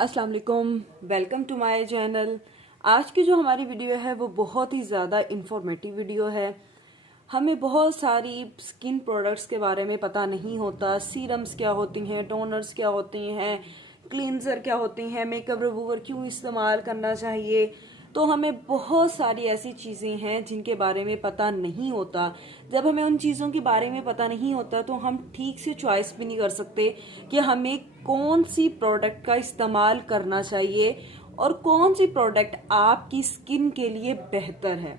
अस्सलाम वालेकुम, welcome to my channel. आज की जो हमारी वीडियो है वो बहुत ही ज़्यादा इंफॉर्मेटिव वीडियो है। हमें बहुत सारी स्किन प्रोडक्ट्स के बारे में पता नहीं होता। सीरम्स क्या होती हैं, टोनर्स क्या होती हैं, क्लींजर क्या होती हैं, मेकअप रिमूवर क्यों इस्तेमाल करना चाहिए। तो हमें बहुत सारी ऐसी चीज़ें हैं जिनके बारे में पता नहीं होता। जब हमें उन चीज़ों के बारे में पता नहीं होता तो हम ठीक से चॉइस भी नहीं कर सकते कि हमें कौन सी प्रोडक्ट का इस्तेमाल करना चाहिए और कौन सी प्रोडक्ट आपकी स्किन के लिए बेहतर है।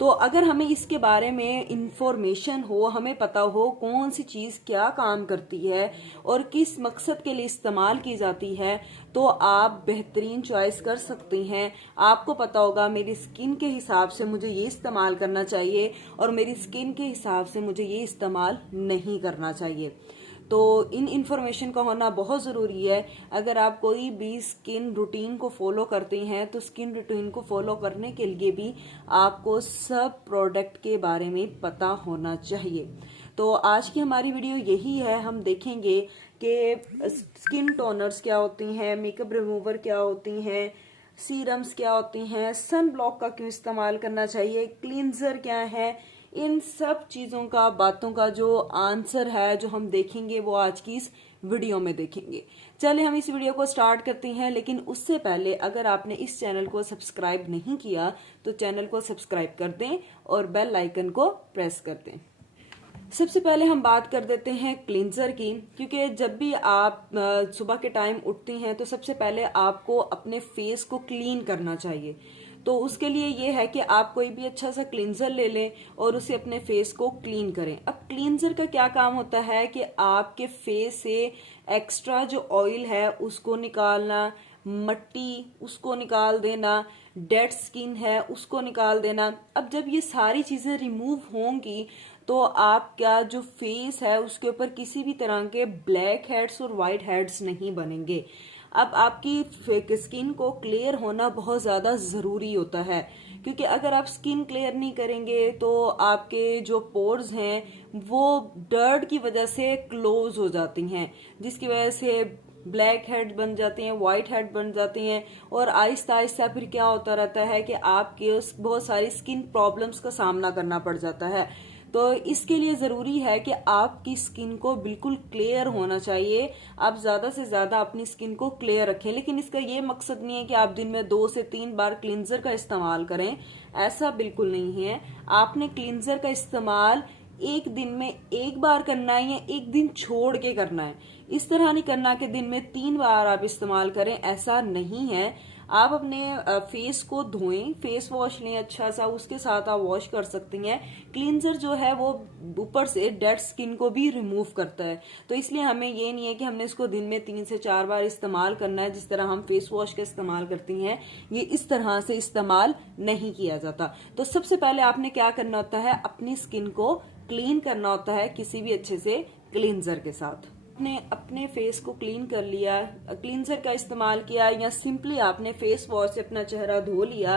तो अगर हमें इसके बारे में इंफॉर्मेशन हो, हमें पता हो कौन सी चीज़ क्या काम करती है और किस मकसद के लिए इस्तेमाल की जाती है, तो आप बेहतरीन चॉइस कर सकते हैं। आपको पता होगा मेरी स्किन के हिसाब से मुझे ये इस्तेमाल करना चाहिए और मेरी स्किन के हिसाब से मुझे ये इस्तेमाल नहीं करना चाहिए। तो इन इन्फॉर्मेशन का होना बहुत ज़रूरी है। अगर आप कोई भी स्किन रूटीन को फॉलो करते हैं तो स्किन रूटीन को फॉलो करने के लिए भी आपको सब प्रोडक्ट के बारे में पता होना चाहिए। तो आज की हमारी वीडियो यही है। हम देखेंगे कि स्किन टोनर्स क्या होती हैं, मेकअप रिमूवर क्या होती हैं, सीरम्स क्या होती हैं, सन ब्लॉक का क्यों इस्तेमाल करना चाहिए, क्लींजर क्या है। इन सब चीज़ों का, बातों का जो आंसर है जो हम देखेंगे वो आज की इस वीडियो में देखेंगे। चले हम इस वीडियो को स्टार्ट करते हैं, लेकिन उससे पहले अगर आपने इस चैनल को सब्सक्राइब नहीं किया तो चैनल को सब्सक्राइब कर दें और बेल आइकन को प्रेस कर दें। सबसे पहले हम बात कर देते हैं क्लींजर की, क्योंकि जब भी आप सुबह के टाइम उठती हैं तो सबसे पहले आपको अपने फेस को क्लीन करना चाहिए। तो उसके लिए ये है कि आप कोई भी अच्छा सा क्लींजर ले लें और उसे अपने फेस को क्लीन करें। अब क्लींजर का क्या काम होता है कि आपके फेस से एक्स्ट्रा जो ऑयल है उसको निकालना, मट्टी उसको निकाल देना, डेड स्किन है उसको निकाल देना। अब जब ये सारी चीजें रिमूव होंगी तो आपका जो फेस है उसके ऊपर किसी भी तरह के ब्लैक हेड्स और वाइट हेड्स नहीं बनेंगे। अब आपकी स्किन को क्लियर होना बहुत ज़्यादा ज़रूरी होता है, क्योंकि अगर आप स्किन क्लियर नहीं करेंगे तो आपके जो पोर्स हैं वो डर्ट की वजह से क्लोज हो जाती हैं, जिसकी वजह से ब्लैक हेड बन जाती हैं, व्हाइट हेड बन जाती हैं और आहिस्ता आहिस्ता फिर क्या होता रहता है कि आपके बहुत सारी स्किन प्रॉब्लम्स का सामना करना पड़ जाता है। तो इसके लिए ज़रूरी है कि आपकी स्किन को बिल्कुल क्लियर होना चाहिए। आप ज़्यादा से ज़्यादा अपनी स्किन को क्लियर रखें, लेकिन इसका ये मकसद नहीं है कि आप दिन में 2 से 3 बार क्लींजर का इस्तेमाल करें। ऐसा बिल्कुल नहीं है। आपने क्लींजर का इस्तेमाल एक दिन में एक बार करना है या एक दिन छोड़ के करना है। इस तरह नहीं करना कि दिन में 3 बार आप इस्तेमाल करें, ऐसा नहीं है। आप अपने फेस को धोएं, फेस वॉश लें अच्छा सा, उसके साथ आप वॉश कर सकती हैं। क्लींजर जो है वो ऊपर से डेड स्किन को भी रिमूव करता है। तो इसलिए हमें ये नहीं है कि हमने इसको दिन में 3 से 4 बार इस्तेमाल करना है। जिस तरह हम फेस वॉश का इस्तेमाल करती हैं, ये इस तरह से इस्तेमाल नहीं किया जाता। तो सबसे पहले आपने क्या करना होता है, अपनी स्किन को क्लीन करना होता है किसी भी अच्छे से क्लींजर के साथ। आपने अपने फेस को क्लीन कर लिया, क्लींजर का इस्तेमाल किया, या सिंपली आपने फेस वॉश से अपना चेहरा धो लिया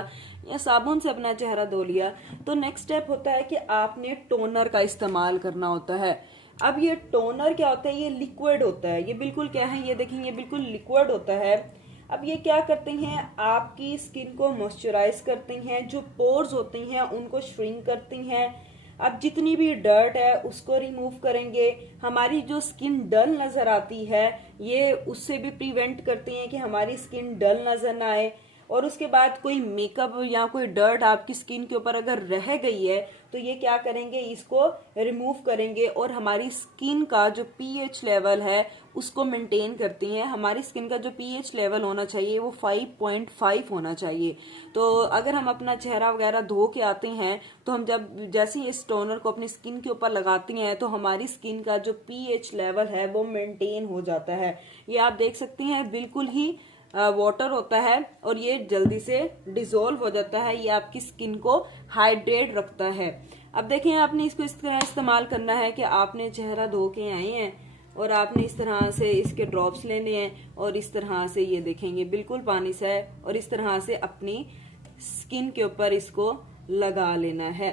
या साबुन से अपना चेहरा धो लिया, तो नेक्स्ट स्टेप होता है कि आपने टोनर का इस्तेमाल करना होता है। अब ये टोनर क्या होता है, ये लिक्विड होता है। ये बिल्कुल क्या है, ये देखें, ये बिल्कुल लिक्विड होता है। अब ये क्या करते हैं, आपकी स्किन को मॉइस्चराइज करते हैं, जो पोर्स होती हैं उनको श्रिंक करती हैं। अब जितनी भी डर्ट है उसको रिमूव करेंगे। हमारी जो स्किन डल नजर आती है ये उससे भी प्रिवेंट करती हैं कि हमारी स्किन डल नजर ना आए। और उसके बाद कोई मेकअप या कोई डर्ट आपकी स्किन के ऊपर अगर रह गई है तो ये क्या करेंगे, इसको रिमूव करेंगे और हमारी स्किन का जो पीएच लेवल है उसको मेंटेन करती हैं। हमारी स्किन का जो पीएच लेवल होना चाहिए वो 5.5 होना चाहिए। तो अगर हम अपना चेहरा वगैरह धो के आते हैं तो हम जब जैसे इस टोनर को अपनी स्किन के ऊपर लगाती हैं तो हमारी स्किन का जो पीएच लेवल है वो मेंटेन हो जाता है। ये आप देख सकती हैं, बिल्कुल ही वाटर होता है और ये जल्दी से डिसॉल्व हो जाता है। ये आपकी स्किन को हाइड्रेट रखता है। अब देखें, आपने इसको इस तरह इस्तेमाल करना है कि आपने चेहरा धो के आए हैं और आपने इस तरह से इसके ड्रॉप्स लेने हैं और इस तरह से, ये देखेंगे बिल्कुल पानी सा है, और इस तरह से अपनी स्किन के ऊपर इसको लगा लेना है।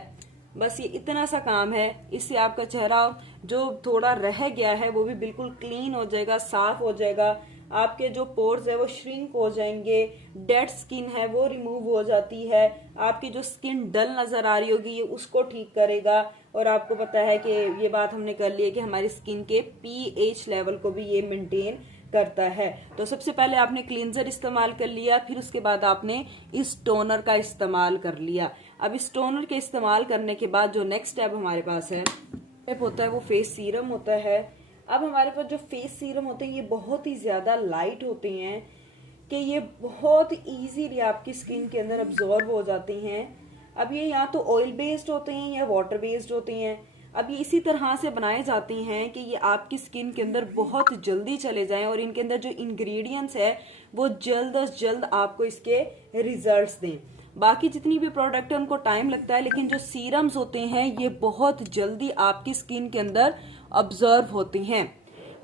बस ये इतना सा काम है। इससे आपका चेहरा जो थोड़ा रह गया है वो भी बिल्कुल क्लीन हो जाएगा, साफ हो जाएगा। आपके जो पोर्स है वो श्रिंक हो जाएंगे, डेड स्किन है वो रिमूव हो जाती है, आपकी जो स्किन डल नजर आ रही होगी ये उसको ठीक करेगा। और आपको पता है कि ये बात हमने कर ली है कि हमारी स्किन के pH लेवल को भी ये मेंटेन करता है। तो सबसे पहले आपने क्लींजर इस्तेमाल कर लिया, फिर उसके बाद आपने इस टोनर का इस्तेमाल कर लिया। अब इस टोनर के इस्तेमाल करने के बाद जो नेक्स्ट स्टेप हमारे पास है स्टेप होता है वो फेस सीरम होता है। अब हमारे पास जो फेस सीरम होते हैं ये बहुत ही ज्यादा लाइट होते हैं कि ये बहुत इजीली आपकी स्किन के अंदर अब्जॉर्ब हो जाते हैं। अब ये या तो ऑयल बेस्ड होते हैं या वाटर बेस्ड होते हैं। अब ये इसी तरह से बनाए जाते हैं कि ये आपकी स्किन के अंदर बहुत जल्दी चले जाएं और इनके अंदर जो इंग्रेडिएंट्स है वो जल्द अज जल्द आपको इसके रिजल्ट्स दें। बाकी जितनी भी प्रोडक्ट है उनको टाइम लगता है, लेकिन जो सीरम्स होते हैं ये बहुत जल्दी आपकी स्किन के अंदर ऑब्जर्व होती हैं।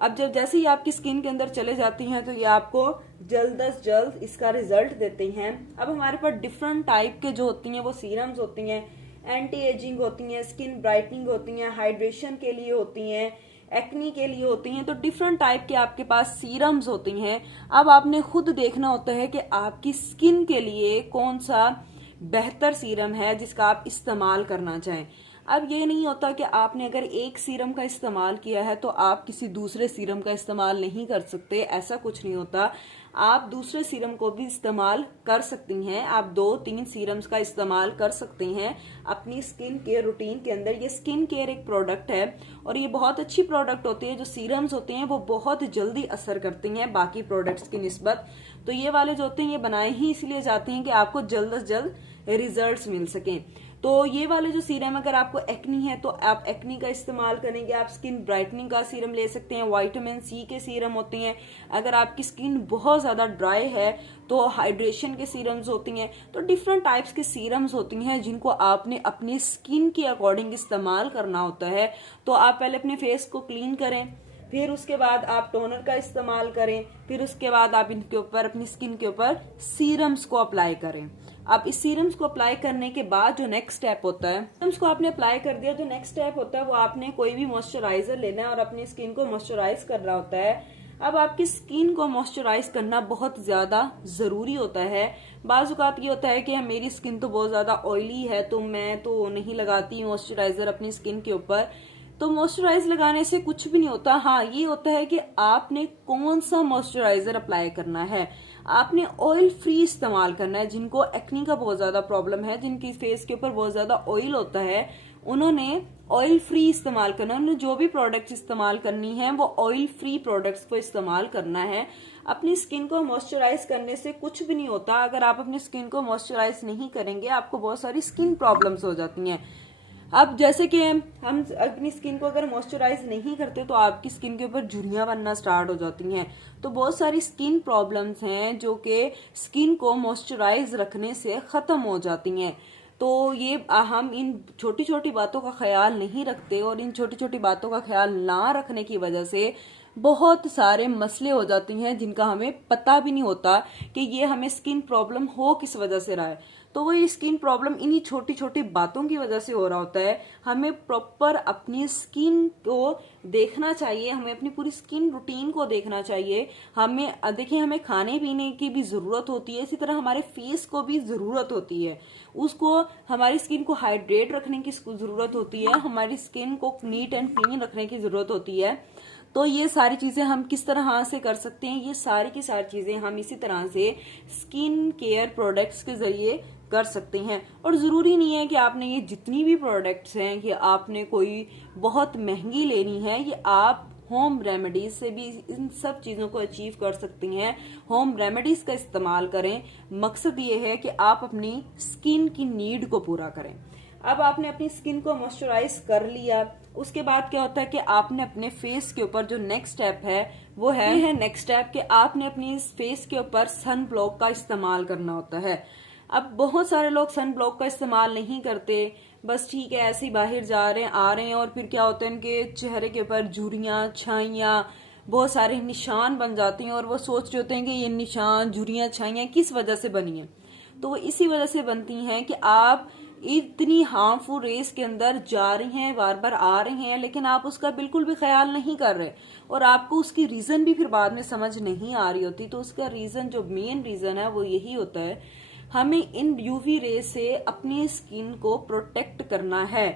अब जब जैसे ही आपकी स्किन के अंदर चले जाती हैं तो ये आपको जल्द अज जल्द इसका रिजल्ट देते हैं। अब हमारे पास डिफरेंट टाइप के जो होती हैं वो सीरम्स होती हैं, एंटी एजिंग होती हैं, स्किन ब्राइटनिंग होती हैं, हाइड्रेशन के लिए होती हैं, एक्नी के लिए होती हैं। तो डिफरेंट टाइप के आपके पास सीरम्स होती हैं। अब आपने खुद देखना होता है कि आपकी स्किन के लिए कौन सा बेहतर सीरम है जिसका आप इस्तेमाल करना चाहें। अब ये नहीं होता कि आपने अगर एक सीरम का इस्तेमाल किया है तो आप किसी दूसरे सीरम का इस्तेमाल नहीं कर सकते, ऐसा कुछ नहीं होता। आप दूसरे सीरम को भी इस्तेमाल कर सकती हैं, आप 2-3 सीरम्स का इस्तेमाल कर सकते हैं अपनी स्किन केयर रूटीन के अंदर। ये स्किन केयर एक प्रोडक्ट है और ये बहुत अच्छी प्रोडक्ट होती है। जो सीरम्स होते हैं वो बहुत जल्दी असर करती हैं बाकी प्रोडक्ट्स की निस्बत। तो ये वाले जो होते हैं ये बनाए ही इसलिए जाते हैं कि आपको जल्द से जल्द रिजल्ट्स मिल सकें। तो ये वाले जो सीरम, अगर आपको एक्नी है तो आप एक्नी का इस्तेमाल करेंगे। आप स्किन ब्राइटनिंग का सीरम ले सकते हैं, विटामिन सी के सीरम होते हैं। अगर आपकी स्किन बहुत ज्यादा ड्राई है तो हाइड्रेशन के सीरम्स होती हैं। तो डिफरेंट टाइप्स के सीरम्स होती हैं जिनको आपने अपनी स्किन के अकॉर्डिंग इस्तेमाल करना होता है। तो आप पहले अपने फेस को क्लीन करें, फिर उसके बाद आप टोनर का इस्तेमाल करें, फिर उसके बाद आप इनके ऊपर अपनी स्किन के ऊपर सीरम्स को अप्लाई करें। अब इस सीरम्स को अप्लाई करने के बाद जो नेक्स्ट स्टेप होता है, सीरम्स को आपने अप्लाई कर दिया, जो नेक्स्ट स्टेप होता है वो आपने कोई भी मॉइस्चराइजर लेना है और अपनी स्किन को मॉइस्चराइज करना होता है। अब आपकी स्किन को मॉइस्चराइज करना बहुत ज्यादा जरूरी होता है। बाज़ औक़ात ये होता है कि मेरी स्किन तो बहुत ज्यादा ऑयली है तो मैं तो नहीं लगाती मॉइस्चराइजर अपनी स्किन के ऊपर। तो मॉइस्चराइज लगाने से कुछ भी नहीं होता। हाँ, ये होता है कि आपने कौन सा मॉइस्चराइजर अप्लाई करना है। आपने ऑयल फ्री इस्तेमाल करना है। जिनको एक्नी का बहुत ज्यादा प्रॉब्लम है, जिनकी फेस के ऊपर बहुत ज्यादा ऑयल होता है, उन्होंने ऑयल फ्री इस्तेमाल करना है। उन्होंने जो भी प्रोडक्ट्स इस्तेमाल करनी है वो ऑयल फ्री प्रोडक्ट्स को इस्तेमाल करना है। अपनी स्किन को मॉइस्चराइज करने से कुछ भी नहीं होता। अगर आप अपनी स्किन को मॉइस्चराइज नहीं करेंगे आपको बहुत सारी स्किन प्रॉब्लम्स हो जाती हैं। अब जैसे कि हम अपनी स्किन को अगर मॉइस्चराइज नहीं करते तो आपकी स्किन के ऊपर झुर्रियां बनना स्टार्ट हो जाती हैं। तो बहुत सारी स्किन प्रॉब्लम्स हैं जो कि स्किन को मॉइस्चराइज रखने से खत्म हो जाती हैं। तो ये हम इन छोटी छोटी बातों का ख्याल नहीं रखते और इन छोटी छोटी बातों का ख्याल ना रखने की वजह से बहुत सारे मसले हो जाते हैं जिनका हमें पता भी नहीं होता कि ये हमें स्किन प्रॉब्लम हो किस वजह से रहा है। तो वो ये स्किन प्रॉब्लम इन्हीं छोटी छोटी बातों की वजह से हो रहा होता है। हमें प्रॉपर अपनी स्किन को देखना चाहिए, हमें अपनी पूरी स्किन रूटीन को देखना चाहिए। हमें देखिए, हमें खाने पीने की भी जरूरत होती है, इसी तरह हमारे फेस को भी जरूरत होती है। उसको हमारी स्किन को हाइड्रेट रखने की जरूरत होती है, हमारी स्किन को नीट एंड क्लीन रखने की जरूरत होती है। तो ये सारी चीजें हम किस तरह से कर सकते हैं, ये सारी की सारी चीजें हम इसी तरह से स्किन केयर प्रोडक्ट्स के जरिए कर सकते हैं। और जरूरी नहीं है कि आपने ये जितनी भी प्रोडक्ट्स हैं कि आपने कोई बहुत महंगी लेनी है। ये आप होम रेमेडीज से भी इन सब चीजों को अचीव कर सकती हैं। होम रेमेडीज का इस्तेमाल करें। मकसद ये है कि आप अपनी स्किन की नीड को पूरा करें। अब आपने अपनी स्किन को मॉइस्चराइज कर लिया, उसके बाद क्या होता है कि आपने अपने फेस के ऊपर जो नेक्स्ट स्टेप है वो है नेक्स्ट स्टेप कि आपने अपनी फेस के ऊपर सन ब्लॉक का इस्तेमाल करना होता है। अब बहुत सारे लोग सन ब्लॉक का इस्तेमाल नहीं करते, बस ठीक है ऐसे ही बाहर जा रहे हैं आ रहे हैं और फिर क्या होता है इनके चेहरे के ऊपर झुर्रियां, छाइयां, बहुत सारे निशान बन जाते हैं और वो सोच रहे होते हैं कि ये निशान, झुर्रियां, छाइयां किस वजह से बनी है। तो वो इसी वजह से बनती हैं कि आप इतनी हार्मफुल रेस के अंदर जा रही हैं, बार बार आ रही हैं, लेकिन आप उसका बिल्कुल भी ख्याल नहीं कर रहे और आपको उसकी रीजन भी फिर बाद में समझ नहीं आ रही होती। तो उसका रीजन, जो मेन रीजन है, वो यही होता है, हमें इन यूवी रे से अपनी स्किन को प्रोटेक्ट करना है।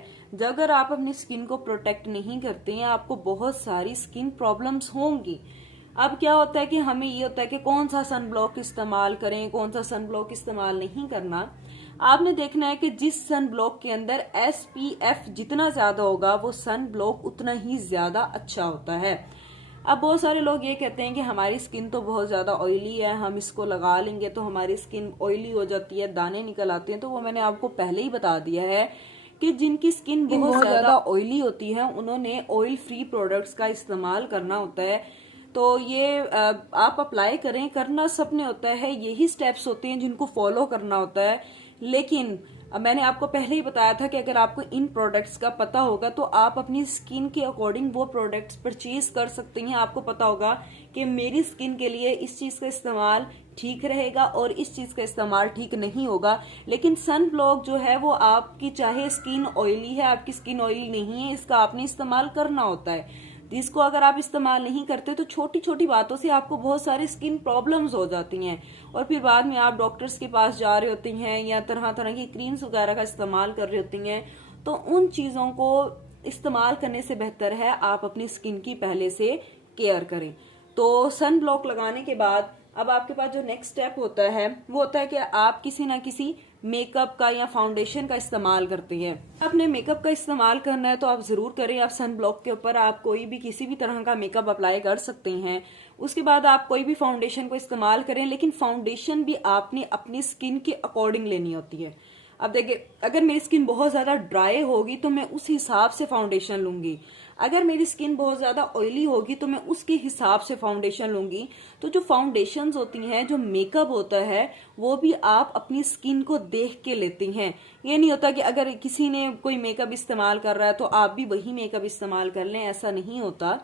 अगर आप अपनी स्किन को प्रोटेक्ट नहीं करते हैं, आपको बहुत सारी स्किन प्रॉब्लम्स होंगी। अब क्या होता है कि हमें ये होता है कि कौन सा सन ब्लॉक इस्तेमाल करें, कौन सा सन ब्लॉक इस्तेमाल नहीं करना। आपने देखना है कि जिस सन ब्लॉक के अंदर SPF जितना ज्यादा होगा, वो सन ब्लॉक उतना ही ज्यादा अच्छा होता है। अब बहुत सारे लोग ये कहते हैं कि हमारी स्किन तो बहुत ज्यादा ऑयली है, हम इसको लगा लेंगे तो हमारी स्किन ऑयली हो जाती है, दाने निकल आते हैं। तो वो मैंने आपको पहले ही बता दिया है कि जिनकी स्किन बहुत ज्यादा ऑयली होती है, उन्होंने ऑयल फ्री प्रोडक्ट्स का इस्तेमाल करना होता है। तो ये आप अप्लाई करें, करना सबने होता है, यही स्टेप्स होते हैं जिनको फॉलो करना होता है। लेकिन मैंने आपको पहले ही बताया था कि अगर आपको इन प्रोडक्ट्स का पता होगा तो आप अपनी स्किन के अकॉर्डिंग वो प्रोडक्ट्स परचेज कर सकते हैं। आपको पता होगा कि मेरी स्किन के लिए इस चीज का इस्तेमाल ठीक रहेगा और इस चीज का इस्तेमाल ठीक नहीं होगा। लेकिन सन ब्लॉक जो है वो आपकी, चाहे स्किन ऑयली है, आपकी स्किन ऑयली नहीं है, इसका आपने इस्तेमाल करना होता है। जिसको अगर आप इस्तेमाल नहीं करते तो छोटी छोटी बातों से आपको बहुत सारी स्किन प्रॉब्लम्स हो जाती हैं और फिर बाद में आप डॉक्टर्स के पास जा रहे होते हैं या तरह तरह की क्रीम्स वगैरह का इस्तेमाल कर रहे होती हैं। तो उन चीजों को इस्तेमाल करने से बेहतर है आप अपनी स्किन की पहले से केयर करें। तो सन ब्लॉक लगाने के बाद अब आपके पास जो नेक्स्ट स्टेप होता है वो होता है कि आप किसी ना किसी मेकअप का या फाउंडेशन का इस्तेमाल करते हैं। आपने मेकअप का इस्तेमाल करना है तो आप जरूर करें। आप सन ब्लॉक के ऊपर आप कोई भी किसी भी तरह का मेकअप अप्लाई कर सकते हैं। उसके बाद आप कोई भी फाउंडेशन को इस्तेमाल करें, लेकिन फाउंडेशन भी आपने अपनी स्किन के अकॉर्डिंग लेनी होती है। अब देखिए, अगर मेरी स्किन बहुत ज्यादा ड्राई होगी तो मैं उस हिसाब से फाउंडेशन लूंगी। अगर मेरी स्किन बहुत ज्यादा ऑयली होगी तो मैं उसके हिसाब से फाउंडेशन लूंगी। तो जो फाउंडेशंस होती हैं, जो मेकअप होता है, वो भी आप अपनी स्किन को देख के लेती हैं। ये नहीं होता कि अगर किसी ने कोई मेकअप इस्तेमाल कर रहा है तो आप भी वही मेकअप इस्तेमाल कर लें, ऐसा नहीं होता।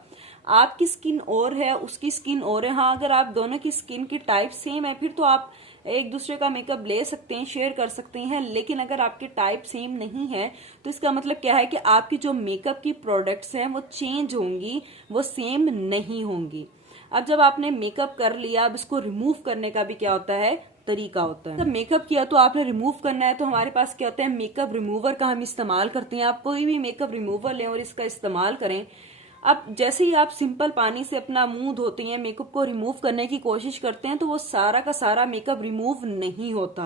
आपकी स्किन और है, उसकी स्किन और है। हाँ, अगर आप दोनों की स्किन की टाइप सेम है फिर तो आप एक दूसरे का मेकअप ले सकते हैं, शेयर कर सकते हैं। लेकिन अगर आपकी टाइप सेम नहीं है तो इसका मतलब क्या है कि आपकी जो मेकअप की प्रोडक्ट्स हैं वो चेंज होंगी, वो सेम नहीं होंगी। अब जब आपने मेकअप कर लिया, अब इसको रिमूव करने का भी क्या होता है, तरीका होता है। जब मेकअप किया तो आपने रिमूव करना है, तो हमारे पास क्या होता है, मेकअप रिमूवर का हम इस्तेमाल करते हैं। आप कोई भी मेकअप रिमूवर लें और इसका इस्तेमाल करें। अब जैसे ही आप सिंपल पानी से अपना मुंह धोते हैं, मेकअप को रिमूव करने की कोशिश करते हैं, तो वो सारा का सारा मेकअप रिमूव नहीं होता,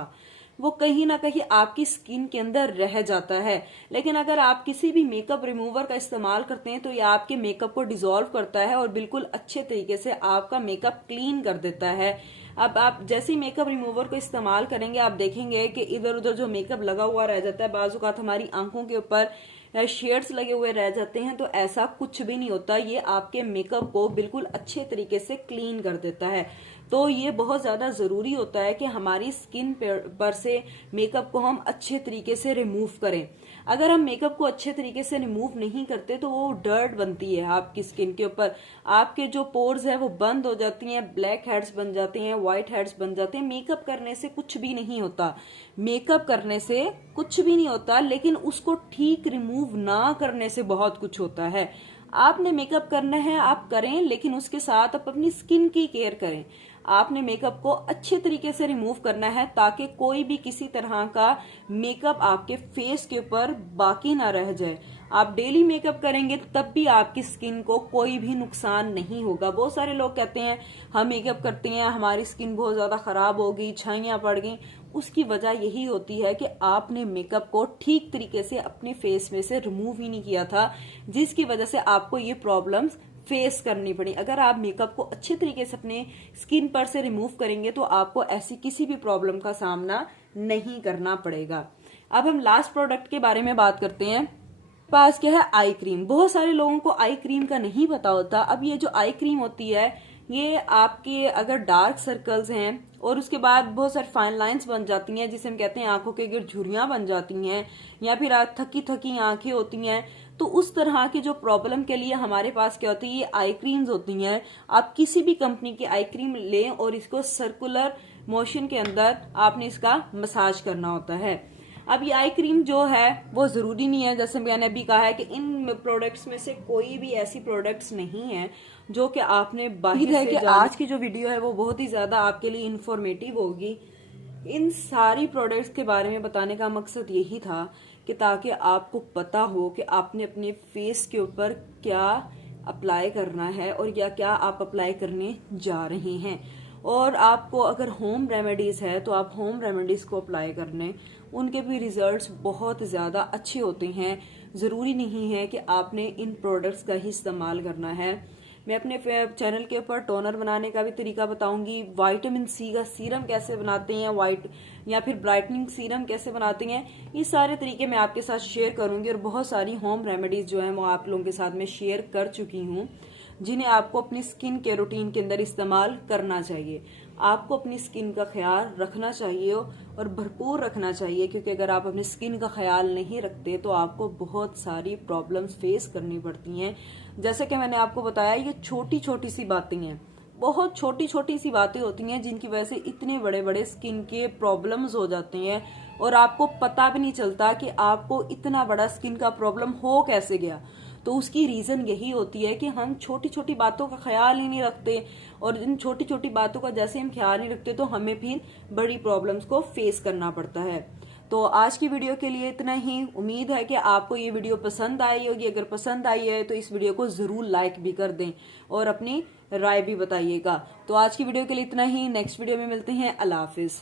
वो कहीं ना कहीं आपकी स्किन के अंदर रह जाता है। लेकिन अगर आप किसी भी मेकअप रिमूवर का इस्तेमाल करते हैं तो ये आपके मेकअप को डिसॉल्व करता है और बिल्कुल अच्छे तरीके से आपका मेकअप क्लीन कर देता है। अब आप जैसे ही मेकअप रिमूवर को इस्तेमाल करेंगे, आप देखेंगे कि इधर उधर जो मेकअप लगा हुआ रह जाता है, बाजुकात हमारी आंखों के ऊपर शेड्स लगे हुए रह जाते हैं, तो ऐसा कुछ भी नहीं होता। ये आपके मेकअप को बिल्कुल अच्छे तरीके से क्लीन कर देता है। तो ये बहुत ज्यादा जरूरी होता है कि हमारी स्किन पर से मेकअप को हम अच्छे तरीके से रिमूव करें। अगर हम मेकअप को अच्छे तरीके से रिमूव नहीं करते तो वो डर्ट बनती है आपकी स्किन के ऊपर, आपके जो पोर्स है वो बंद हो जाती हैं, ब्लैक हेड्स बन जाते हैं, व्हाइट हेड्स बन जाते हैं। मेकअप करने से कुछ भी नहीं होता, मेकअप करने से कुछ भी नहीं होता, लेकिन उसको ठीक रिमूव ना करने से बहुत कुछ होता है। आपने मेकअप करना है, आप करें, लेकिन उसके साथ आप अपनी स्किन की केयर करें। आपने मेकअप को अच्छे तरीके से रिमूव करना है ताकि कोई भी किसी तरह का मेकअप आपके फेस के ऊपर बाकी ना रह जाए। आप डेली मेकअप करेंगे तब भी आपकी स्किन को कोई भी नुकसान नहीं होगा। बहुत सारे लोग कहते हैं हम मेकअप करते हैं, हमारी स्किन बहुत ज्यादा खराब हो गई, छाइयां पड़ गई। उसकी वजह यही होती है कि आपने मेकअप को ठीक तरीके से अपने फेस में से रिमूव ही नहीं किया था, जिसकी वजह से आपको ये प्रॉब्लम्स फेस करनी पड़ी। अगर आप मेकअप को अच्छे तरीके से अपने स्किन पर से रिमूव करेंगे तो आपको ऐसी किसी भी प्रॉब्लम का सामना नहीं करना पड़ेगा। अब हम लास्ट प्रोडक्ट के बारे में बात करते हैं। पास क्या है, आई क्रीम। बहुत सारे लोगों को आई क्रीम का नहीं पता होता। अब ये जो आई क्रीम होती है, ये आपके अगर डार्क सर्कल्स हैं और उसके बाद बहुत सारी फाइन लाइंस बन जाती हैं, जिसे हम कहते हैं आंखों के गिर झुर्रियां बन जाती हैं, या फिर थकी थकी आंखें होती हैं, तो उस तरह की जो प्रॉब्लम के लिए हमारे पास क्या होती है, ये आई क्रीम्स होती हैं। आप किसी भी कंपनी की आई क्रीम लें और इसको सर्कुलर मोशन के अंदर आपने इसका मसाज करना होता है। अब ये आई क्रीम जो है वो ज़रूरी नहीं है, जैसे मैंने अभी कहा है कि इन प्रोडक्ट्स में से कोई भी ऐसी प्रोडक्ट्स नहीं है जो कि आपने बाहर से कि आज की जो वीडियो है वो बहुत ही ज़्यादा आपके लिए इंफॉर्मेटिव होगी। इन सारी प्रोडक्ट्स के बारे में बताने का मकसद यही था कि ताकि आपको पता हो कि आपने अपने फेस के ऊपर क्या अप्लाई करना है और या क्या आप अप्लाई करने जा रहे हैं। और आपको अगर होम रेमेडीज है तो आप होम रेमेडीज को अप्लाई करने, उनके भी रिजल्ट्स बहुत ज़्यादा अच्छे होते हैं। ज़रूरी नहीं है कि आपने इन प्रोडक्ट्स का ही इस्तेमाल करना है। मैं अपने चैनल के ऊपर टोनर बनाने का भी तरीका बताऊंगी, विटामिन सी का सीरम कैसे बनाते हैं, वाइट या फिर ब्राइटनिंग सीरम कैसे बनाते हैं, ये सारे तरीके मैं आपके साथ शेयर करूंगी। और बहुत सारी होम रेमेडीज जो है वो आप लोगों के साथ में शेयर कर चुकी हूँ, जिन्हें आपको अपनी स्किन के रूटीन के अंदर इस्तेमाल करना चाहिए। आपको अपनी स्किन का ख्याल रखना चाहिए और भरपूर रखना चाहिए, क्योंकि अगर आप अपनी स्किन का ख्याल नहीं रखते तो आपको बहुत सारी प्रॉब्लम्स फेस करनी पड़ती हैं। जैसे कि मैंने आपको बताया, ये छोटी छोटी सी बातें हैं, बहुत छोटी छोटी सी बातें होती हैं जिनकी वजह से इतने बड़े बड़े स्किन के प्रॉब्लम्स हो जाते हैं और आपको पता भी नहीं चलता कि आपको इतना बड़ा स्किन का प्रॉब्लम हो कैसे गया। तो उसकी रीजन यही होती है कि हम छोटी छोटी बातों का ख्याल ही नहीं रखते, और इन छोटी छोटी बातों का जैसे हम ख्याल नहीं रखते तो हमें फिर बड़ी प्रॉब्लम्स को फेस करना पड़ता है। तो आज की वीडियो के लिए इतना ही। उम्मीद है कि आपको ये वीडियो पसंद आई होगी। अगर पसंद आई है तो इस वीडियो को जरूर लाइक भी कर दें और अपनी राय भी बताइएगा। तो आज की वीडियो के लिए इतना ही। नेक्स्ट वीडियो में मिलते हैं। अल्लाह हाफिज।